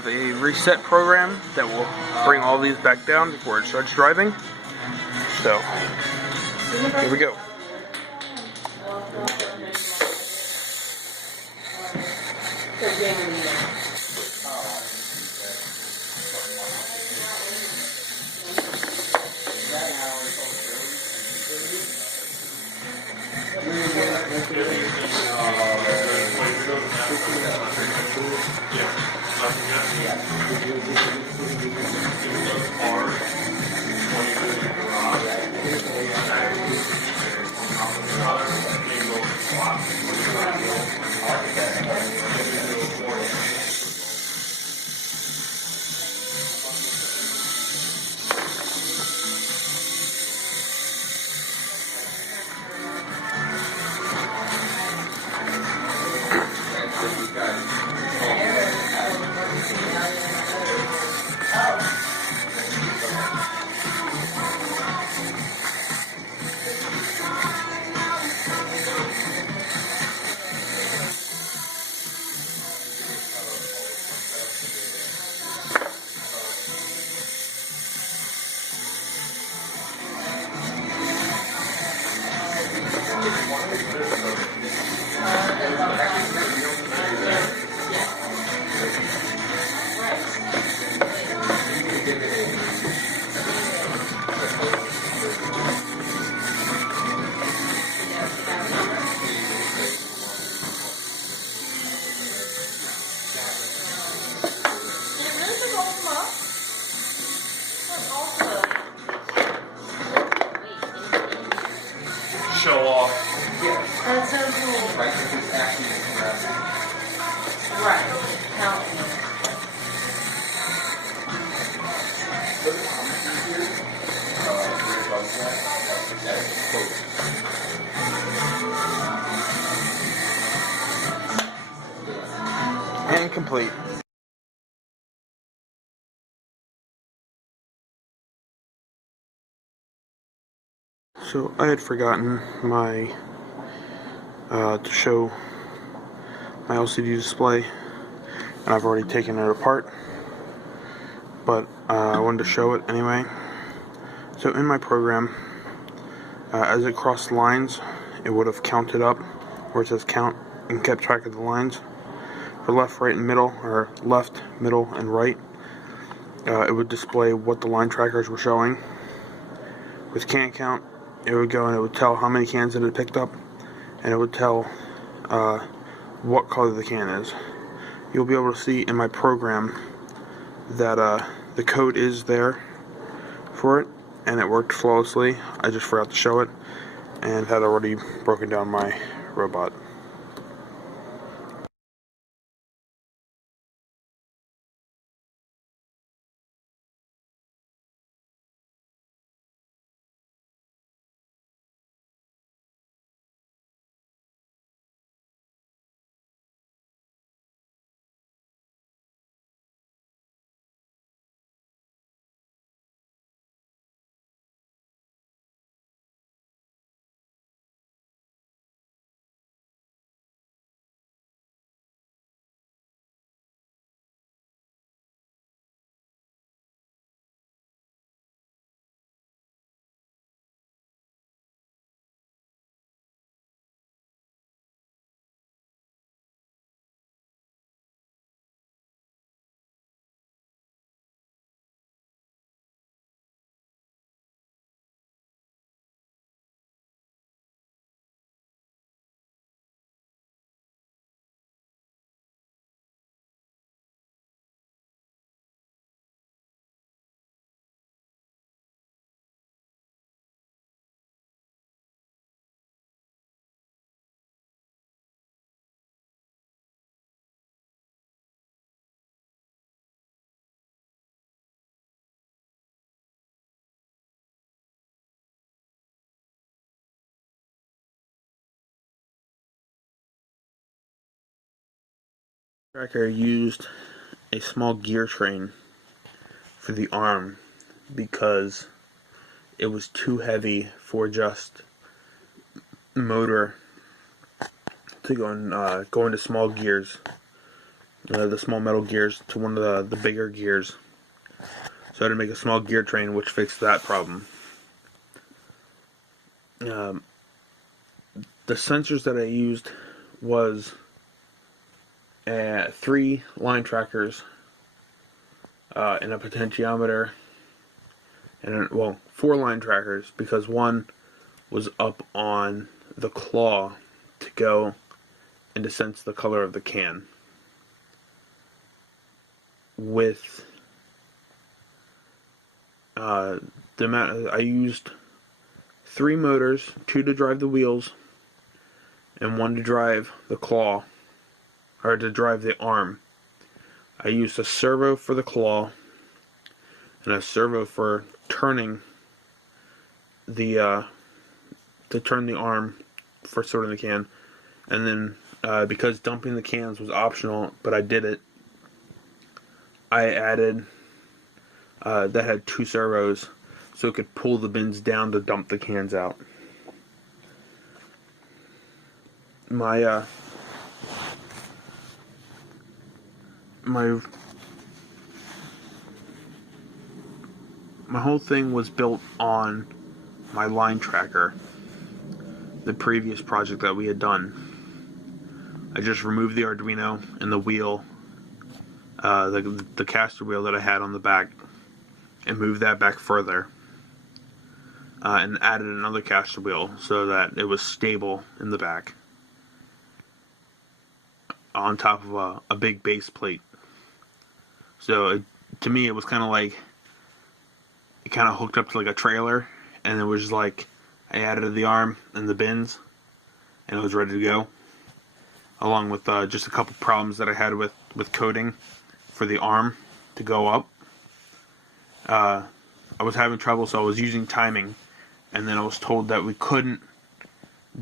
have a reset program that will bring all these back down before it starts driving. So, here we go. Show off. Yeah. That's so cool. Right, because it's actually right. Now. And complete. So I had forgotten my to show my LCD display, and I've already taken it apart, but I wanted to show it anyway. So in my program, as it crossed lines, it would have counted up where it says count and kept track of the lines. For left, right, and middle, or left, middle, and right, it would display what the line trackers were showing. With can count, it would go and it would tell how many cans it had picked up, and it would tell what color the can is. You'll be able to see in my program that the code is there for it, and it worked flawlessly. I just forgot to show it and had already broken down my robot. Tracker used a small gear train for the arm because it was too heavy for just motor to go into small gears the small metal gears to one of the bigger gears. So I had to make a small gear train, which fixed that problem. The sensors that I used was 3 line trackers and a potentiometer, and 4 line trackers, because one was up on the claw to go and to sense the color of the can. With the amount, I used 3 motors, 2 to drive the wheels, and 1 to drive the claw, or to drive the arm. I used a servo for the claw and a servo for turning the to turn the arm for sorting the can, and then because dumping the cans was optional, but I did it, I added that had 2 servos, so it could pull the bins down to dump the cans out. My whole thing was built on my line tracker, the previous project that we had done. I just removed the Arduino and the wheel, the caster wheel that I had on the back, and moved that back further, and added another caster wheel so that it was stable in the back, on top of a big base plate. So to me, it was kind of like, it kind of hooked up to like a trailer, and it was just like, I added the arm and the bins, and it was ready to go. Along with just a couple problems that I had with coding for the arm to go up. I was having trouble, so I was using timing, and then I was told that we couldn't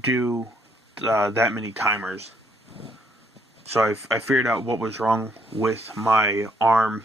do that many timers. So I figured out what was wrong with my arm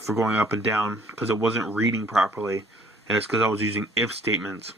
for going up and down, because it wasn't reading properly, and it's because I was using if statements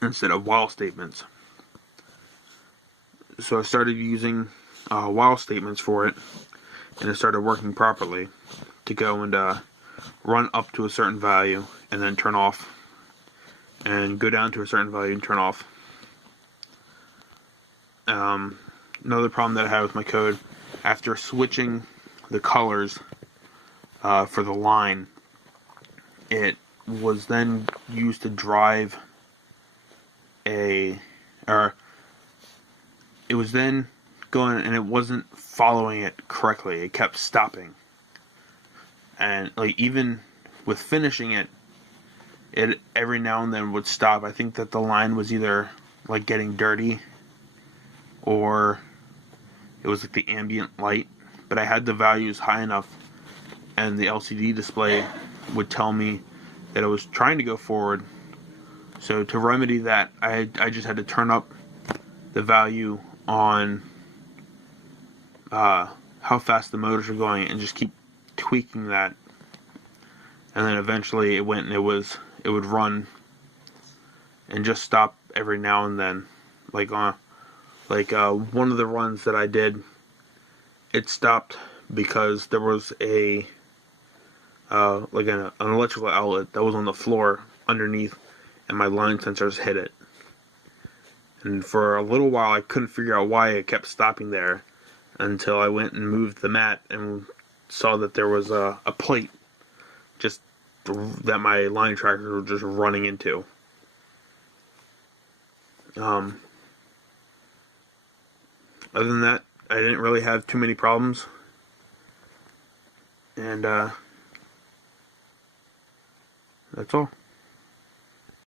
instead of while statements. So I started using while statements for it, and it started working properly to go and run up to a certain value and then turn off, and go down to a certain value and turn off. Another problem that I had with my code, after switching the colors for the line, it was then used to drive it was then going, and it wasn't following it correctly. It kept stopping, and like even with finishing it, it every now and then would stop. I think that the line was either like getting dirty, or it was like the ambient light, but I had the values high enough, and the LCD display would tell me that it was trying to go forward. So to remedy that, I just had to turn up the value on how fast the motors are going, and just keep tweaking that, and then eventually it went, and it would run and just stop every now and then. Like one of the runs that I did, it stopped because there was an electrical outlet that was on the floor underneath, and my line sensors hit it. And for a little while I couldn't figure out why it kept stopping there, until I went and moved the mat and saw that there was a plate just that my line tracker was just running into. Other than that, I didn't really have too many problems, and that's all.